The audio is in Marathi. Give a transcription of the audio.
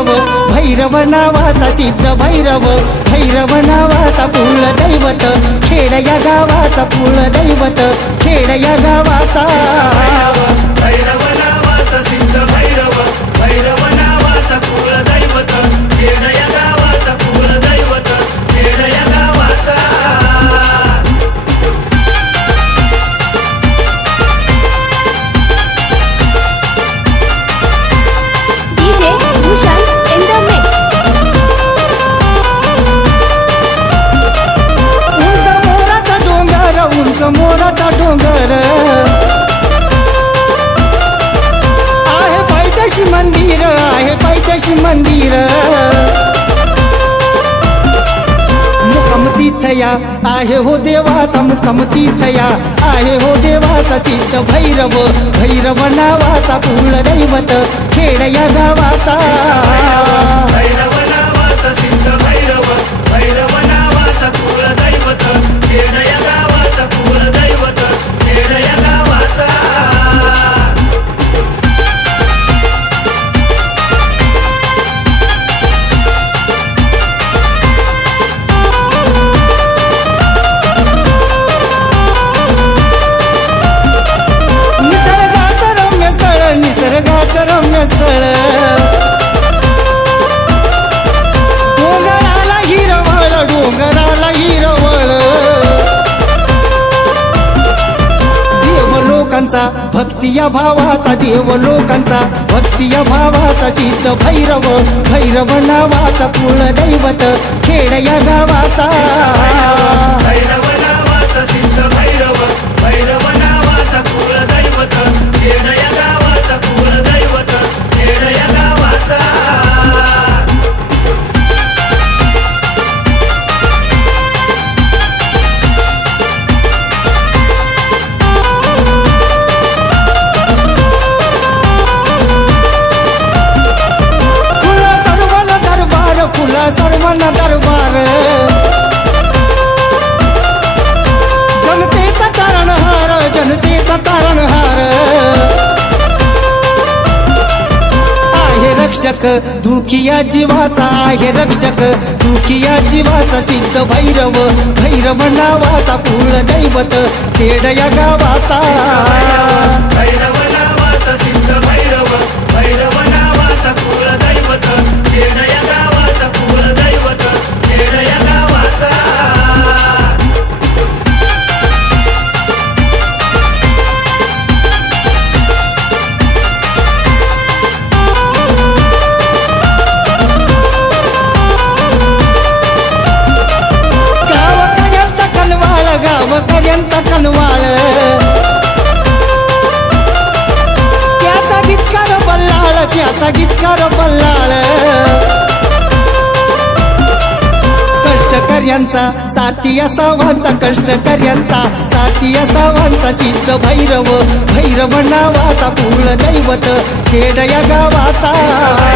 भैरव भैरव नावाचा सिद्ध भैरव भैरव नावाचा कुलदैवत खेड या गावाचा कुलदैवत खेड या गावाचा भैरव नावाचा सिद्ध भैरव भैरव नावाचा कुलदैवत खेड या गावाचा कुलदैवत खेड या गावाचा DJ Bhushan in the mix. उंच मोराचा डोंगर आहे पायथ्याशी मंदिर आहे पायथ्याशी मंदिर मुक्काम तिथया आहे हो देवाचा मुक्काम तिथया आहे हो देवाचा सिद्ध भैरव भैरव नावाचा कुलदैवत खेड या गावाचा भैरव नावाचा सिद्ध भैरव भैरव नावाचा कुलदैवत खेड या गावाचा कुलदैवत खेड या गावाचा निसर्गाचं रम्य स्थळ डोंगराला हिरवळ डोंगराला हिरवळ देव लोकांचा भक्ती या भावाचा देव लोकांचा भक्ती या भावाचा सिद्ध भैरव भैरव नावाचा कुलदैवत खेड या गावाचा भैरव नावाचा सिद्ध भैरव भैरव नावाचा कुलदैवत खेड या गावाचा कुलदैवत खेड या गावाचा खुला सर्वांना दरबार जनतेचा तारणहार जनतेचा तारणहार आहे रक्षक दुखिया जीवाचा आहे रक्षक दुखिया जीवाचा सिद्ध भैरव भैरव नावाचा कुलदैवत खेड या गावाचा भैरव नावाचा सिद्ध भैरव भैरव नावाचा कुलदैवत खेड या गावाचा कुलदैवत खेड या गावाचा गावकऱ्यांचा कनवाळ गावकऱ्यांचा कनवाळ त्याचा गीतकार बल्लाळ त्याचा गीतकार बल्लाळ कष्टकर्यांचा साथी असावांचा कष्टकर्यांचा साथी असावांचा सिद्ध भैरव भैरव नावाचा कुलदैवत खेड या गावाचा